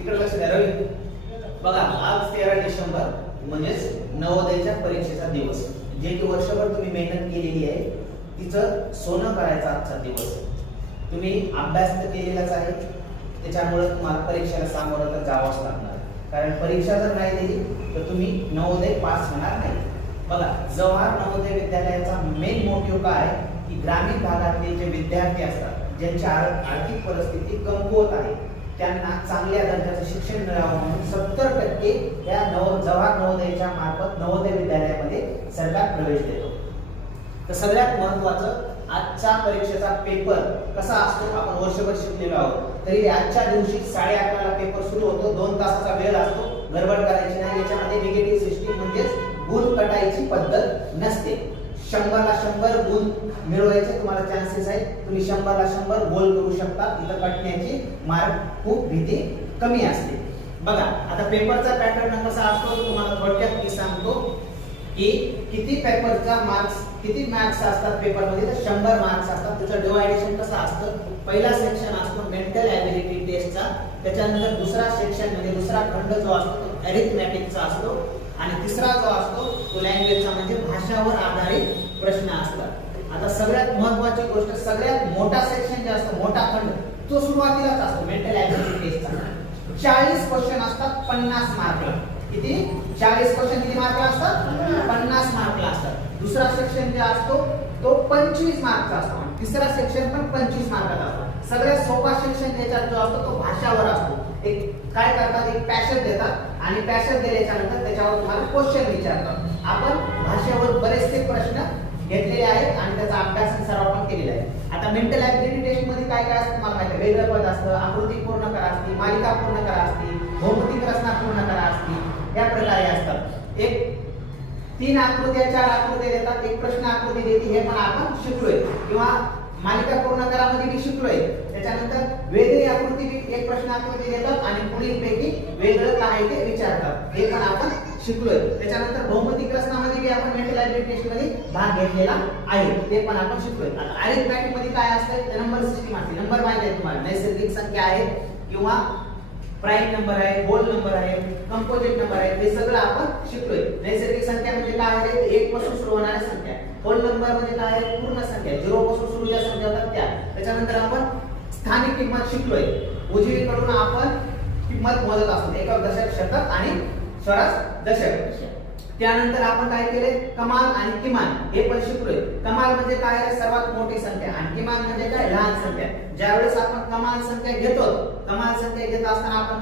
इकडे लक्ष द्या रवी. बघा आज 13 डिसेंबर म्हणजेच नवोदयाच्या परीक्षेचा दिवस. जे की वर्षभर तुम्ही मेहनत केलेली आहे तिचं सोनं करायचा आजचा दिवस. तुम्ही अभ्यास तर केलेलाच आहे, त्याच्यामुळे तुम्हाला परीक्षेला सामोरं तर जावंच लागणार. कारण परीक्षा जर नाही दिली तर तुम्ही नवोदय पास होणार नाही. बघा जवाहर नवोदय विद्यालयाचा मेन मोटिव्ह काय आहे की ग्रामीण भागातले जे विद्यार्थी असतात ज्यांची आर्थिक परिस्थिती कमकुवत आहे त्यांना चांगल्या दर्जाचं शिक्षण मिळावं म्हणून 70% या जवाहर नवोदयाच्या मार्फत नवोदय विद्यालयामध्ये सरकार प्रवेश देतो. तर सगळ्यात महत्त्वाचं आजच्या परीक्षेचा पेपर कसा असतो आपण वर्षभर शिकलेलो आहोत. तरी आजच्या दिवशी 11:30 ला पेपर सुरू होतो. 2 तासाचा वेळ असतो. गडबड करायची नाही. याच्यामध्ये निगेटिव्ह सिस्टीम म्हणजेच गुण कटायची पद्धत नसते. 100 ला 100 गुण मिळवायचे तुम्हाला चान्सेस आहे. तुम्ही 100 ला 100 गोल करू शकता. इथं कटण्याची मार्क खूप भीती कमी असते. बघा आता पेपरचा पॅटर्न कसा असतो तुम्हाला थोडक्यात मी सांगतो की किती पेपरचा किती मार्क्स असतात पेपरमध्ये. तर 100 मार्क्स असतात. त्याचं डिवायडेशन कसं असतं. पहिला सेक्शन असतो मेंटल ॲबिलिटी टेस्टचा. त्याच्यानंतर दुसरा सेक्शन म्हणजे दुसरा खंड जो असतो तो अरिथमॅटिकचा असतो आणि तिसरा जो असतो तो लँग्वेजचा म्हणजे भाषावर आधारित प्रश्न असतात. आता सगळ्यात महत्त्वाची गोष्ट सगळ्यात मोठा सेक्शन जे असतो मोठा खंड तो सुरुवातीलाच असतो मेंटल ॲबिलिटी टेस्टचा. 40 क्वेश्चन असतात 50 मार्कला. किती 40 क्वेश्चन किती मार्कला असतात 50 मार्कला असतात. दुसरा सेक्शन जे असतो तो 25 मार्कचा असतो. तिसरा सेक्शन पण 25 मार्काचा असतो. सगळ्यात सोपा सेक्शन त्याच्यात जो असतो तो भाषावर असतो. एक काय करतात एक पॅसेज देतात आणि पॅसेज दिल्याच्या नंतर त्याच्यावर तुम्हाला क्वेश्चन विचारतात. आपण भाषेवर बरेचसे प्रश्न घेतलेले आहेत आणि त्याचा अभ्यास सराव पण केलेला आहे. आता मेंटल ॲबिलिटी टेस्ट मध्ये काय काय असतं तुम्हाला माहिती आहे. वेगळं पद असतं, आकृती पूर्ण करा असते, मालिका पूर्ण करा असते, भौमितिक रचना पूर्ण करा असते. या प्रकारे असतात. एक 3 आकृत्या 4 आकृत्या देतात. एक प्रश्न आकृती देते हे पण आपण शिकलोय. किंवा मालिका पूर्ण करा मध्ये मी शिकलोय. त्याच्यानंतर वेगळी आकृती एक प्रश्न आकृती देतात आणि पुढील पैकी वेगळं काय ते विचारतात. हे पण आपण शिकलोय. त्याच्यानंतर भौमितिक रचनामध्ये बी आपण मेंटल ॲबिलिटी टेस्ट मध्ये भाग घेतलेला आहे. ते पण आपण शिकलोय. आता अरिथमॅटिक मध्ये काय असतं नंबर सिस्टीम असते. नंबर माहिती आहे तुम्हाला. नैसर्गिक संख्या आहेत किंवा प्राईम नंबर आहे, होल नंबर आहे, कंपोजिट नंबर आहे. हे सगळं आपण शिकलोय. नैसर्गिक संख्या म्हणजे काय आहे 1 पासून सुरू होणाऱ्या संख्या. होल नंबर म्हणजे काय आहे पूर्ण संख्या. 0 पासून सुरू ज्या संख्या होतात त्या. त्याच्यानंतर आपण स्थानिक किंमत शिकलोय. उजवीकडून आपण किंमत मोजत असतो. एकक दशक शतक आणि स्वराज दशक. त्यानंतर आपण काय केले कमाल आणि किमान हे पण शिकलोय. कमाल म्हणजे काय आहे सर्वात मोठी संख्या आणि किमान म्हणजे काय लहान संख्या. ज्यावेळेस आपण कमाल संख्या घेतो कमाल संख्या घेत असताना आपण